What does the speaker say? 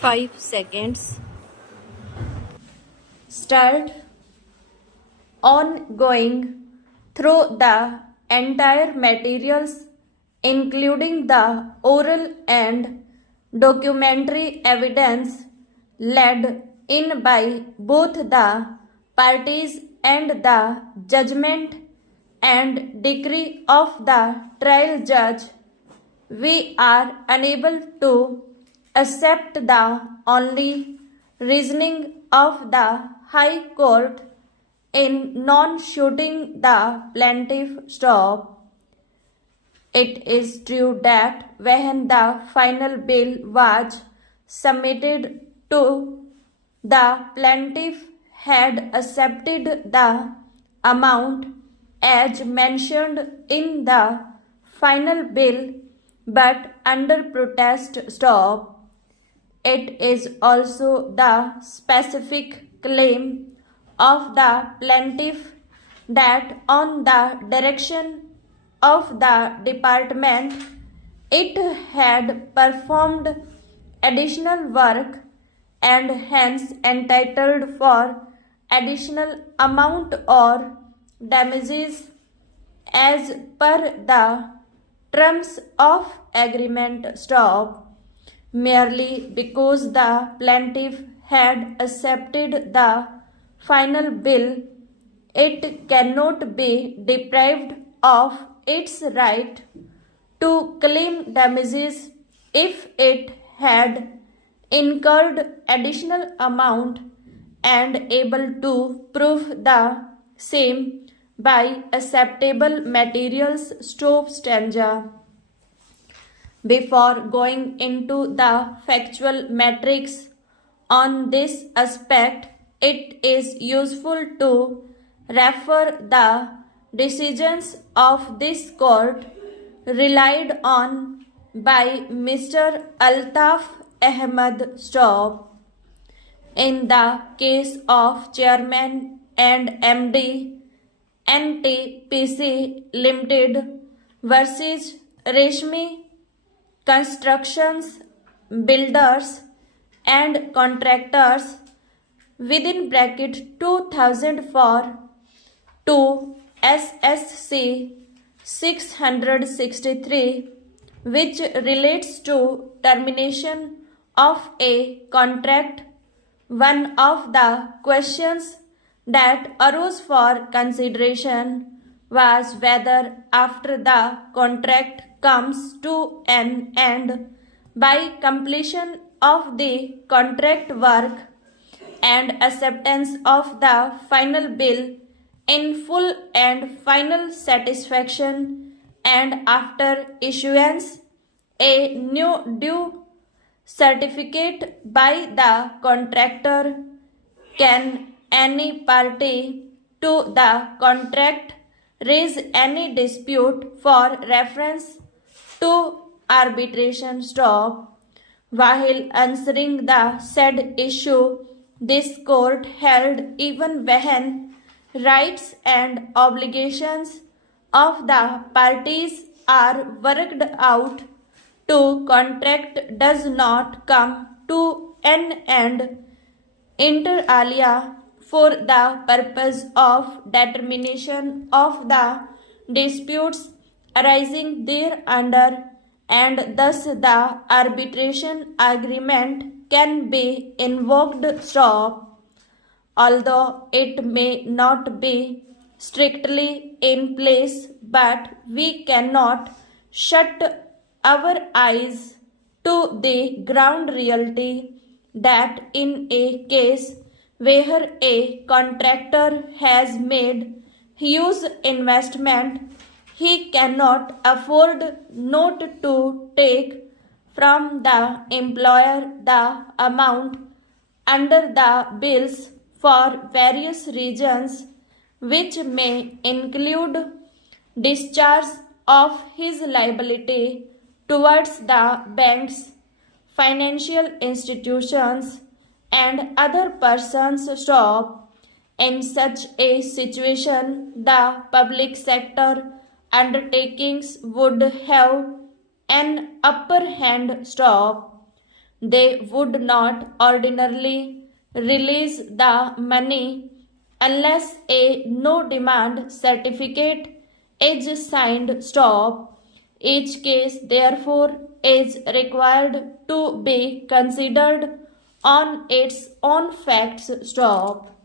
5 seconds. Start ongoing through the entire materials, including the oral and documentary evidence led in by both the parties and the judgment and decree of the trial judge. We are unable to accept the only reasoning of the High Court in non-shooting the plaintiff stop. It is true that when the final bill was submitted to the plaintiff had accepted the amount as mentioned in the final bill, but under protest stop. It is also the specific claim of the plaintiff that on the direction of the department it had performed additional work and hence entitled for additional amount or damages as per the terms of agreement stop. Merely because the plaintiff had accepted the final bill, it cannot be deprived of its right to claim damages if it had incurred additional amount and able to prove the same by acceptable materials. Stop stanza. Before going into the factual metrics on this aspect, it is useful to refer the decisions of this court relied on by Mr. Altaf Ahmad Stop. In the case of Chairman and MD NTPC Limited versus Reshmi Constructions Builders and Contractors within bracket 2004 to SSC 663, which relates to termination of a contract. One of the questions that arose for consideration was whether after the contract comes to an end by completion of the contract work and acceptance of the final bill in full and final satisfaction, and after issuance a new due certificate by the contractor, can any party to the contract raise any dispute for reference to arbitration stop. While answering the said issue, this court held even when rights and obligations of the parties are worked out to contract does not come to an end inter alia for the purpose of determination of the disputes arising thereunder, and thus the arbitration agreement can be invoked stop. Although it may not be strictly in place, but we cannot shut our eyes to the ground reality that in a case where a contractor has made huge investment, he cannot afford not to take from the employer the amount under the bills for various reasons, which may include discharge of his liability towards the banks, financial institutions, and other persons stop. In such a situation, the public sector undertakings would have an upper hand stop. they would not ordinarily release the money unless a no demand certificate is signed. Stop. Each case, therefore, is required to be considered on its own facts. Stop.